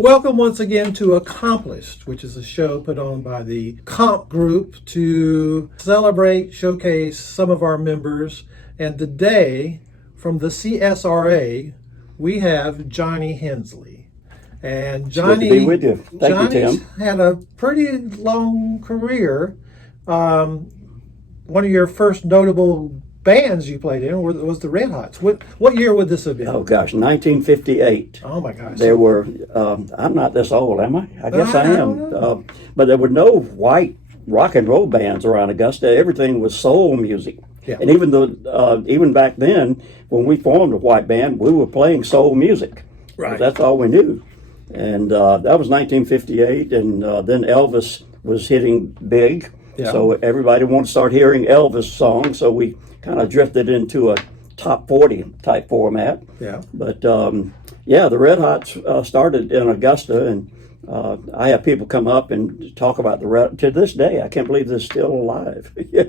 Welcome once again to Accomplished, which is a show put on by the Comp Group to celebrate, showcase some of our members. And today, from the CSRA, we have Johnny Hensley. And Johnny, good to be with you. Thank you, Tim. Had a pretty long career. One of your first notable bands you played in was the Red Hots. What year would this have been? Oh gosh, 1958. Oh my gosh. There were, I'm not this old, am I? I guess I don't am. know. But there were no white rock and roll bands around Augusta. Everything was soul music. Yeah. And even back then, when we formed a white band, we were playing soul music. Right. That's all we knew. And that was 1958, and then Elvis was hitting big. Yeah. So everybody wanted to start hearing Elvis songs, so we kind of drifted into a top 40 type format. Yeah. But the Red Hots started in Augusta, and I have people come up and talk about the Red. To this day, I can't believe they're still alive. Yeah.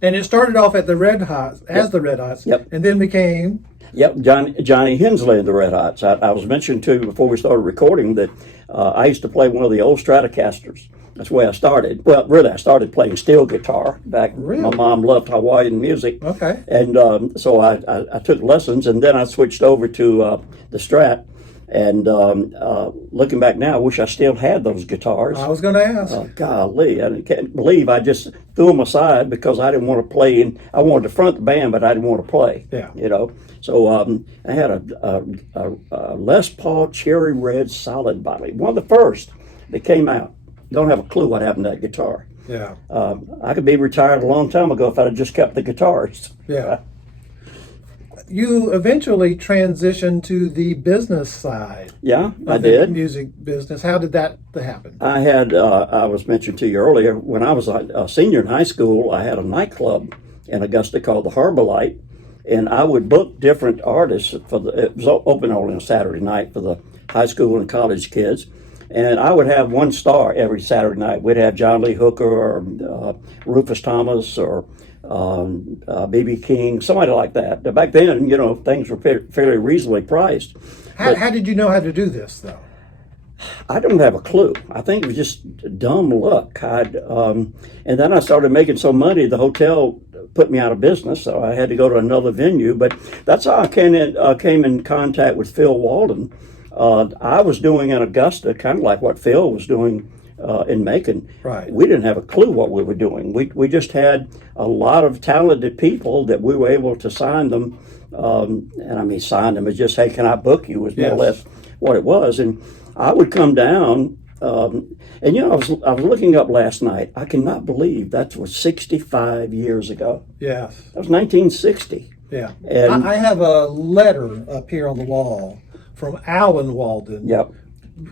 And it started off at the Red Hots, the Red Hots, Yep. and then became... Yep, Johnny Hensley and the Red Hots. I was mentioning to you before we started recording that I used to play one of the old Stratocasters. That's the way I started. Well, really, I started playing steel guitar back. Really? My mom loved Hawaiian music. Okay. And so I took lessons, and then I switched over to the Strat. And looking back now, I wish I still had those guitars. I was going to ask. Golly, I can't believe I just threw them aside because I didn't want to play. And I wanted to front the band, but I didn't want to play. Yeah. You know. So I had a Les Paul Cherry Red Solid Body, one of the first that came out. Don't have a clue what happened to that guitar. Yeah. I could be retired a long time ago if I'd have just kept the guitars. Yeah. You eventually transitioned to the business side. Yeah, I of the did. music business. How did that happen? I had, I was mentioned to you earlier, when I was a senior in high school, I had a nightclub in Augusta called the Harbor Light, and I would book different artists it was open only on Saturday night for the high school and college kids. And I would have one star every Saturday night. We'd have John Lee Hooker or Rufus Thomas or B.B. King, somebody like that. Back then, things were fairly reasonably priced. How did you know how to do this, though? I don't have a clue. I think it was just dumb luck. And then I started making so money, the hotel put me out of business, so I had to go to another venue. But that's how I came in contact with Phil Walden. I was doing in Augusta kind of like what Phil was doing in Macon. Right. We didn't have a clue what we were doing. We just had a lot of talented people that we were able to sign them. And I mean, sign them as just, hey, can I book you? Was more or less what it was. And I would come down, and I was looking up last night. I cannot believe that was 65 years ago. Yes. That was 1960. Yeah. And I have a letter up here on the wall from Alan Walden. Yep.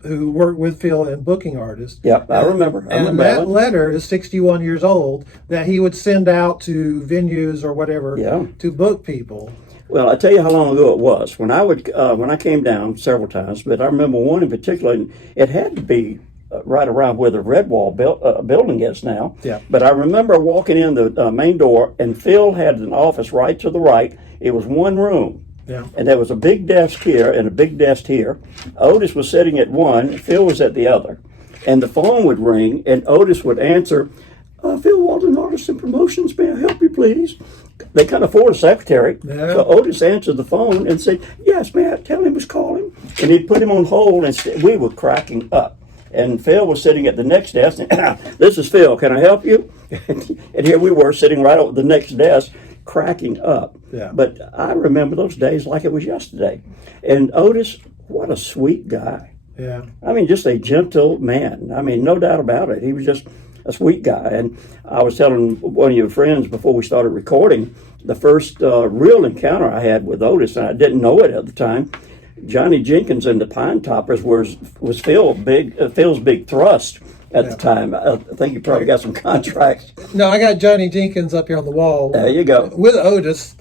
Who worked with Phil and booking artists. Yep, I remember. And that letter is 61 years old that he would send out to venues or whatever to book people. Well, I tell you how long ago it was. When I came down several times, but I remember one in particular, and it had to be right around where the Red Wall building is now. Yeah. But I remember walking in the main door, and Phil had an office right to the right. It was one room. Yeah. And there was a big desk here and a big desk here. Otis was sitting at one, Phil was at the other. And the phone would ring, and Otis would answer, Phil Walden, Artists and Promotions, may I help you, please? They couldn't afford a secretary. Yeah. So Otis answered the phone and said, yes, may I tell him who's calling? And he'd put him on hold, and we were cracking up. And Phil was sitting at the next desk, and this is Phil, can I help you? And here we were sitting right over the next desk, cracking up. Yeah. But I remember those days like it was yesterday. And Otis, what a sweet guy. Yeah. I mean, just a gentle man. I mean, no doubt about it. He was just a sweet guy. And I was telling one of your friends before we started recording, the first real encounter I had with Otis, and I didn't know it at the time, Johnny Jenkins and the Pine Toppers was Phil's big thrust at the time. I think you probably got some contracts. No, I got Johnny Jenkins up here on the wall. There you go. With Otis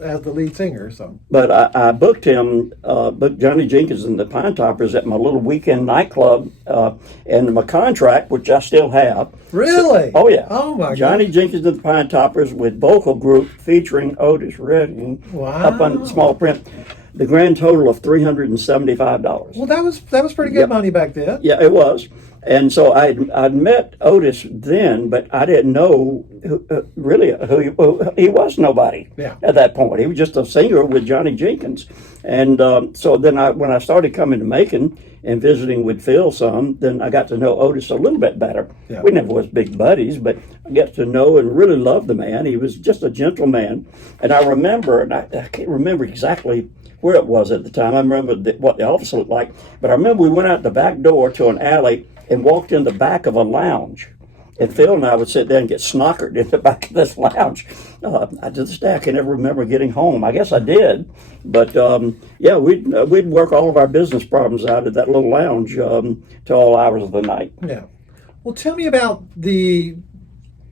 as the lead singer. So. But I booked Johnny Jenkins and the Pine Toppers at my little weekend nightclub, and my contract, which I still have. Really? Oh, yeah. Oh, my God. Johnny Jenkins and the Pine Toppers with vocal group featuring Otis Redding. Wow. Up on small print. the grand total of $375. Well, that was pretty good Yep. money back then. Yeah, it was. And so I'd met Otis then, but I didn't know really who he was. Nobody Yeah. at that point. He was just a singer with Johnny Jenkins. And so then when I started coming to Macon and visiting with Phil some, then I got to know Otis a little bit better. Yeah. We never was big buddies, but I got to know and really love the man. He was just a gentleman. And I remember, and I can't remember exactly where it was at the time. I remember what the office looked like, but I remember we went out the back door to an alley and walked in the back of a lounge. And Phil and I would sit there and get snockered in the back of this lounge. To this day, I can never remember getting home. I guess I did, but yeah, we'd work all of our business problems out at that little lounge to all hours of the night. Yeah. Well, tell me about the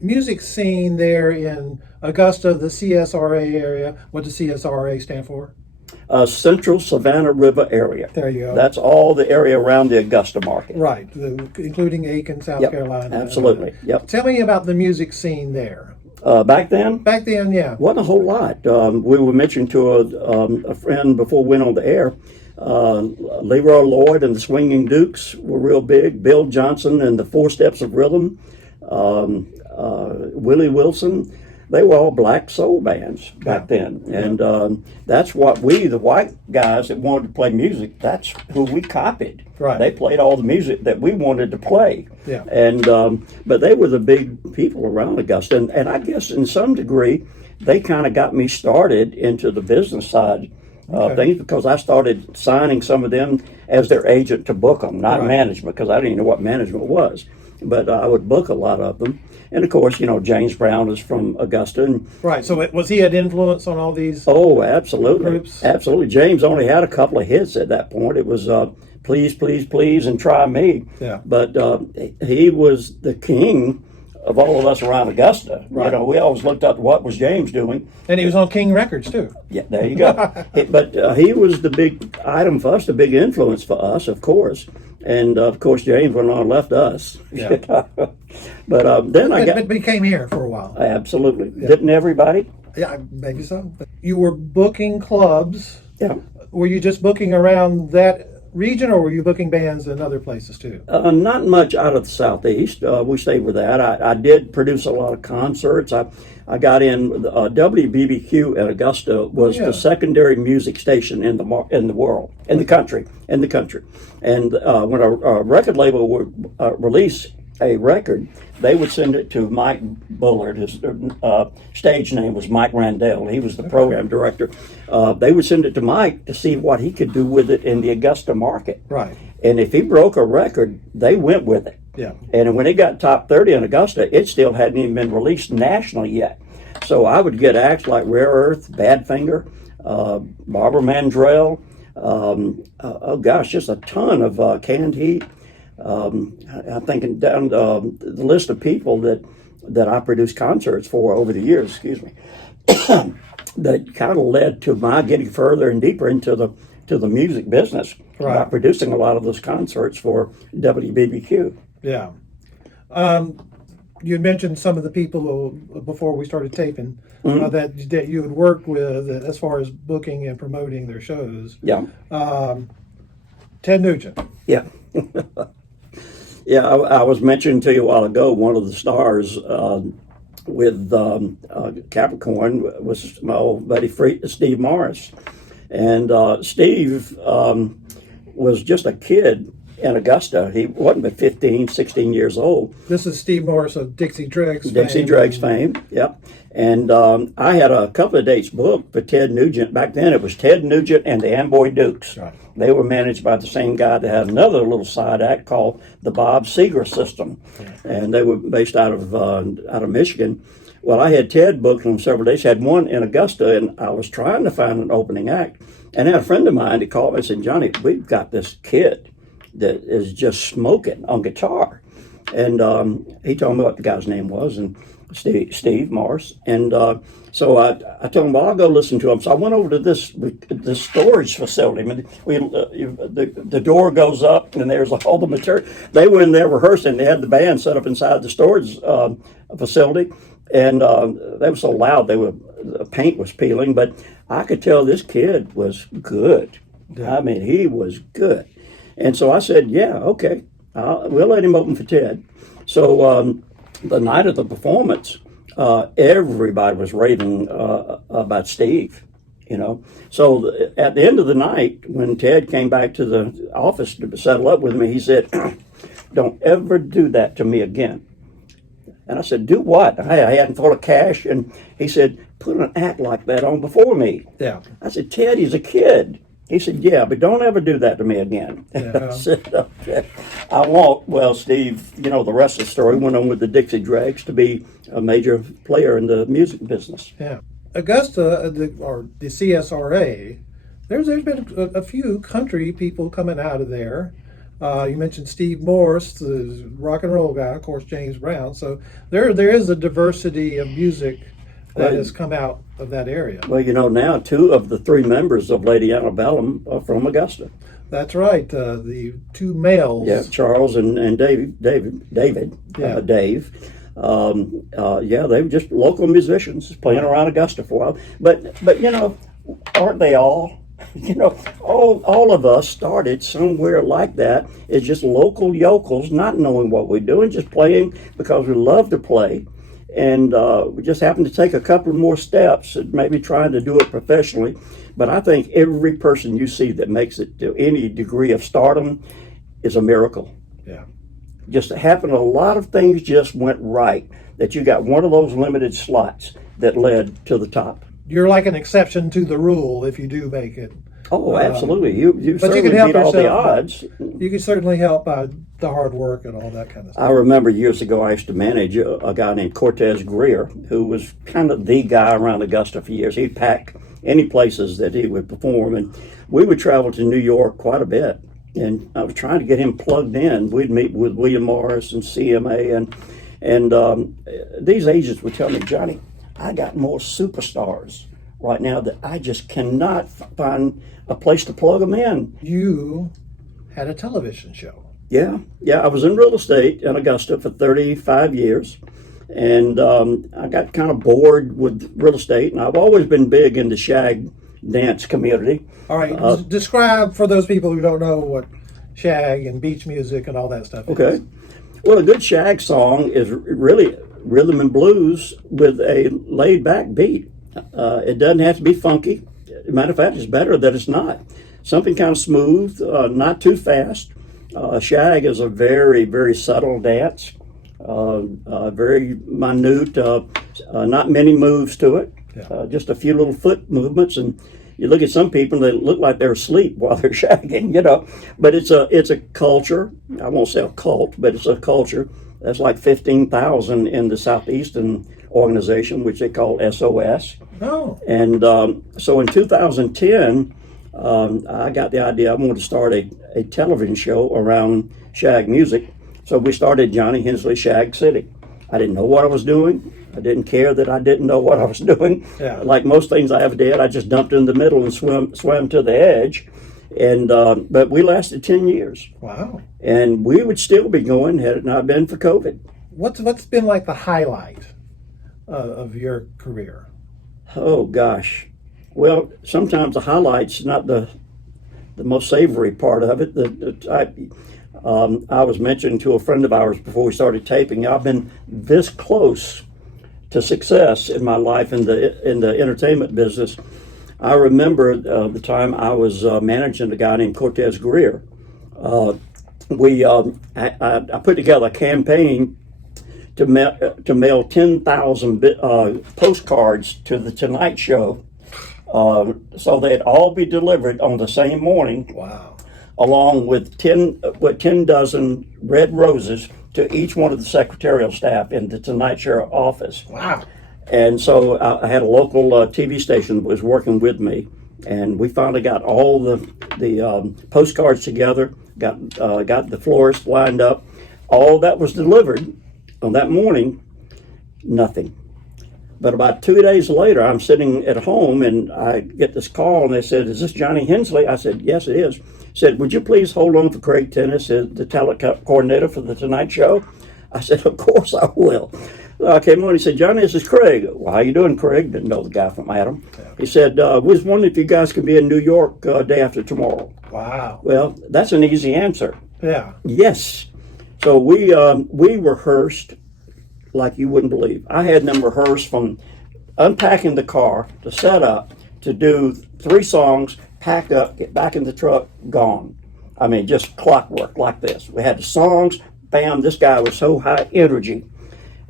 music scene there in Augusta, the CSRA area. What does CSRA stand for? Central Savannah River area. There you go. That's all the area around the Augusta market. Right, including Aiken, South Yep, Carolina. absolutely. Yep. Tell me about the music scene there. Back then, Back then, yeah. wasn't a whole lot. We were mentioned to a friend before we went on the air. Leroy Lloyd and the Swinging Dukes were real big. Bill Johnson and the Four Steps of Rhythm. Willie Wilson. They were all black soul bands back then. And that's what we, the white guys that wanted to play music, that's who we copied. Right. They played all the music that we wanted to play. Yeah. And but they were the big people around Augusta. And I guess in some degree, they kind of got me started into the business side of things, because I started signing some of them as their agent to book them, not management, because I didn't even know what management was. But I would book a lot of them. And of course, James Brown is from Augusta. And, Right, so was he an influence on all these? oh, absolutely. Groups? Absolutely. James only had a couple of hits at that point. It was Please, Please, Please, and Try Me. Yeah. But he was the king of all of us around Augusta. Right. We always looked up what was James doing. And he was on King Records, too. Yeah, there you go. But he was the big item for us, the big influence for us, of course. And of course, James went on and left us. Yeah. But then I got. But he came here for a while. Absolutely. Didn't everybody? Yeah, maybe so. But you were booking clubs. Yeah. Were you just booking around that region, or were you booking bands in other places too? Not much out of the Southeast. We stayed with that. I did produce a lot of concerts. I got in WBBQ at Augusta was the secondary music station in the world, in the country. And when a record label would release a record, they would send it to Mike Bullard. His stage name was Mike Randell. He was the program director. They would send it to Mike to see what he could do with it in the Augusta market. Right. And if he broke a record, they went with it. Yeah. And when it got top 30 in Augusta, it still hadn't even been released nationally yet. So I would get acts like Rare Earth, Badfinger, Barbara Mandrell, just a ton of Canned Heat. I'm thinking down the list of people that I produced concerts for over the years, excuse me, that kind of led to my getting further and deeper into the music business by producing a lot of those concerts for WBBQ. Yeah. You had mentioned some of the people before we started taping that you had worked with as far as booking and promoting their shows. Yeah. Ted Nugent. Yeah. Yeah, I was mentioning to you a while ago, one of the stars with Capricorn was my old buddy Steve Morris. And Steve was just a kid in Augusta. He wasn't but 15, 16 years old. This is Steve Morris of Dixie Dregs fame, yep. And I had a couple of dates booked for Ted Nugent. Back then it was Ted Nugent and the Amboy Dukes. Right. They were managed by the same guy that had another little side act called the Bob Seger System. And they were based out of Michigan. Well, I had Ted booked on several days. Had one in Augusta, and I was trying to find an opening act. And I had a friend of mine that called me and said, "Johnny, we've got this kid that is just smoking on guitar." And he told me what the guy's name was, and Steve Morris. And so I told him, well, I'll go listen to him. So I went over to this storage facility. I mean, the door goes up, and there's all the material. They were in there rehearsing. They had the band set up inside the storage facility, and they were so loud, the paint was peeling. But I could tell this kid was good. Yeah. I mean, he was good. And so I said, yeah, okay, we'll let him open for Ted. So the night of the performance, everybody was raving about Steve, you know. So at the end of the night, when Ted came back to the office to settle up with me, he said, don't ever do that to me again. And I said, do what? I hadn't thought of cash. And he said, put an act like that on before me. Yeah. I said, Ted, he's a kid. He said, yeah, but don't ever do that to me again. Yeah. I said, okay, I won't. Well, Steve, you know, the rest of the story went on with the Dixie Dregs to be a major player in the music business. Yeah. Augusta, or the CSRA, there's been a few country people coming out of there. You mentioned Steve Morse, the rock and roll guy, of course, James Brown. So there is a diversity of music that has come out of that area. Well, you know, now 2 of the 3 members of Lady Antebellum are from Augusta. That's right. The 2 males. Yeah, Charles and David. Yeah. Dave. Yeah, they were just local musicians playing around Augusta for a while. But you know, aren't they all? You know, all of us started somewhere like that. It's just local yokels, not knowing what we're doing, just playing because we love to play. And we just happened to take a couple more steps, maybe trying to do it professionally. But I think every person you see that makes it to any degree of stardom is a miracle. Yeah. Just happened, a lot of things just went right, that you got one of those limited slots that led to the top. You're like an exception to the rule if you do make it. Oh, absolutely. You But certainly you can help beat all the yourself. odds. You can certainly help by the hard work and all that kind of stuff. I remember years ago I used to manage a guy named Cortez Greer, who was kind of the guy around Augusta for years. He'd pack any places that he would perform, and we would travel to New York quite a bit. And I was trying to get him plugged in. We'd meet with William Morris and CMA, and these agents would tell me, Johnny, I got more superstars right now that I just cannot find a place to plug them in. You had a television show. Yeah, I was in real estate in Augusta for 35 years, and I got kind of bored with real estate, and I've always been big in the shag dance community. All right, describe for those people who don't know what shag and beach music and all that stuff is. Okay. Well, a good shag song is really rhythm and blues with a laid-back beat. It doesn't have to be funky. Matter of fact, it's better that it's not. Something kind of smooth, not too fast. Shag is a very, very subtle dance, very minute, not many moves to it, just a few little foot movements. And you look at some people, they look like they're asleep while they're shagging, you know. But it's a culture. I won't say a cult, but it's a culture. That's like 15,000 in the Southeastern organization, which they call SOS. Oh. And so in 2010, I got the idea I wanted to start a television show around shag music. So we started Johnny Hensley Shag City. I didn't know what I was doing. I didn't care that I didn't know what I was doing. Yeah. Like most things I ever did, I just dumped in the middle and swam to the edge. And but we lasted 10 years. Wow. And we would still be going had it not been for COVID. What's been like the highlight of your career? Oh gosh. Well, sometimes the highlight's not the most savory part of it. I was mentioning to a friend of ours before we started taping, I've been this close to success in my life in the entertainment business. I remember the time I was managing a guy named Cortez Greer. I put together a campaign to mail 10,000 postcards to the Tonight Show, so they'd all be delivered on the same morning. Wow. Along with 10 dozen red roses to each one of the secretarial staff in the Tonight Show office. Wow. And so I had a local TV station that was working with me, and we finally got all the postcards together, got the florist lined up. All that was delivered on that morning, nothing. But about 2 days later, I'm sitting at home, and I get this call, and they said, "Is this Johnny Hensley?" I said, "Yes, it is." Said, "Would you please hold on for Craig Tennis, the talent coordinator for the Tonight Show?" I said, "Of course I will." I came on, he said, Johnny, this is Craig. Well, how you doing, Craig? Didn't know the guy from Adam. He said, we was wondering if you guys could be in New York day after tomorrow. Wow. Well, that's an easy answer. Yeah. Yes. So we rehearsed like you wouldn't believe. I had them rehearse from unpacking the car to set up to do 3 songs, pack up, get back in the truck, gone. I mean, just clockwork like this. We had the songs, bam, this guy was so high energy.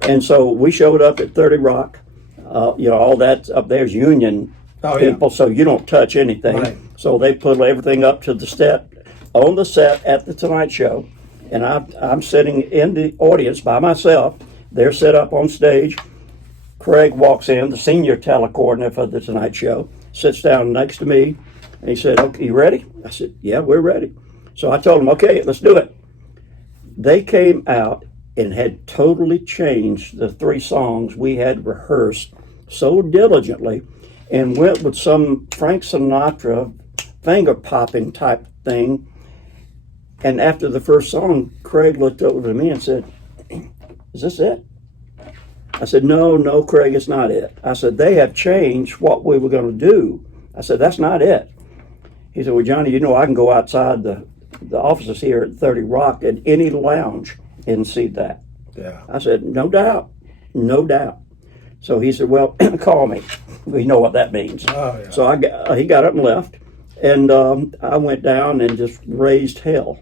And so we showed up at 30 Rock. All that up there's union people, so you don't touch anything. Right. So they put everything up to the set, on the set at the Tonight Show. And I'm sitting in the audience by myself. They're set up on stage. Craig walks in, the senior talent coordinator for the Tonight Show, sits down next to me, and he said, okay, you ready? I said, yeah, we're ready. So I told him, okay, let's do it. They came out and had totally changed the 3 songs we had rehearsed so diligently and went with some Frank Sinatra finger popping type thing. And after the first song, Craig looked over to me and said, is this it? I said, no, Craig, it's not it. I said, they have changed what we were going to do. I said, that's not it. He said, well, Johnny, I can go outside the offices here at 30 Rock at any lounge and see that. Yeah. I said, no doubt. So he said, well, call me. We know what that means. Oh, yeah. So he got up and left, and I went down and just raised hell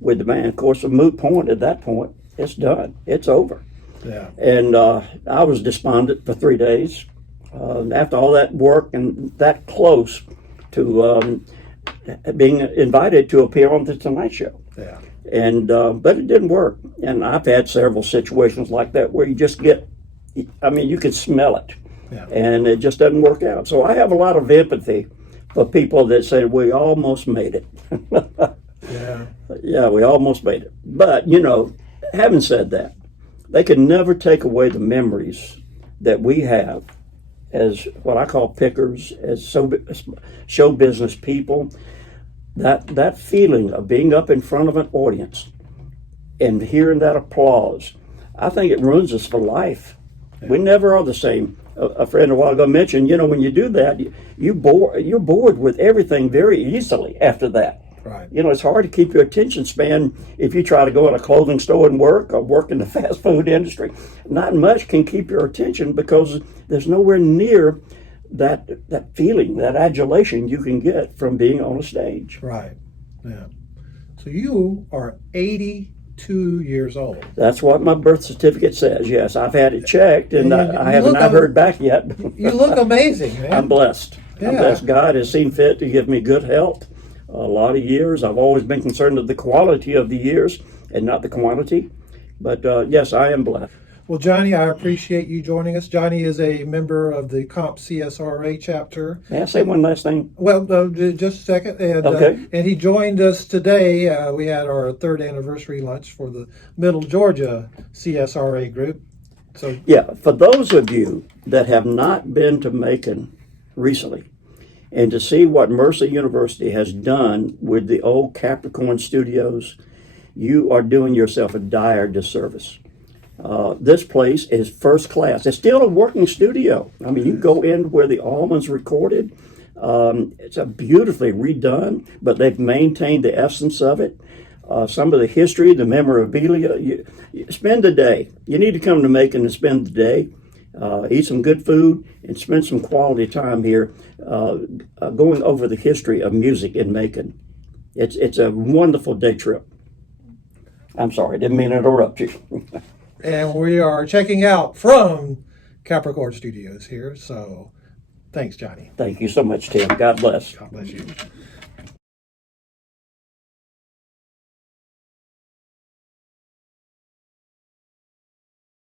with the band. Of course, a moot point at that point. It's done. It's over. Yeah. And I was despondent for 3 days. After all that work and that close to being invited to appear on the Tonight Show. Yeah. And but it didn't work. And I've had several situations like that where you just get, you can smell it. Yeah. And it just doesn't work out. So I have a lot of empathy for people that say, we almost made it. Yeah. Yeah, we almost made it. But, having said that, they can never take away the memories that we have as what I call pickers, as show business people. That feeling of being up in front of an audience and hearing that applause, I think it ruins us for life. Yeah. We never are the same. A friend a while ago mentioned, when you do that, you're bored with everything very easily after that. Right. It's hard to keep your attention span if you try to go in a clothing store and work or work in the fast food industry. Not much can keep your attention because there's nowhere near that feeling, that adulation you can get from being on a stage. Right. Yeah. So you are 82 years old. That's what my birth certificate says. Yes, I've had it checked, and I have not heard back yet. You look amazing, man. I'm blessed. Yeah. I'm blessed. God has seen fit to give me good health. A lot of years. I've always been concerned with the quality of the years and not the quantity. But yes, I am blessed. Well, Johnny, I appreciate you joining us. Johnny is a member of the Comp CSRA chapter. May I say one last thing? Well, just a second. And, okay. And he joined us today. We had our 3rd anniversary lunch for the Middle Georgia CSRA group. So yeah, for those of you that have not been to Macon recently, and to see what Mercer University has done with the old Capricorn studios, you are doing yourself a dire disservice. This place is first class. It's still a working studio. You can go in where the Allmans recorded. It's a beautifully redone, but they've maintained the essence of it. Some of the history, the memorabilia. You spend the day. You need to come to Macon and spend the day. Eat some good food and spend some quality time here going over the history of music in Macon. It's a wonderful day trip. I'm sorry, didn't mean to interrupt you. And we are checking out from Capricorn Studios here. So thanks, Johnny. Thank you so much, Tim. God bless. God bless you.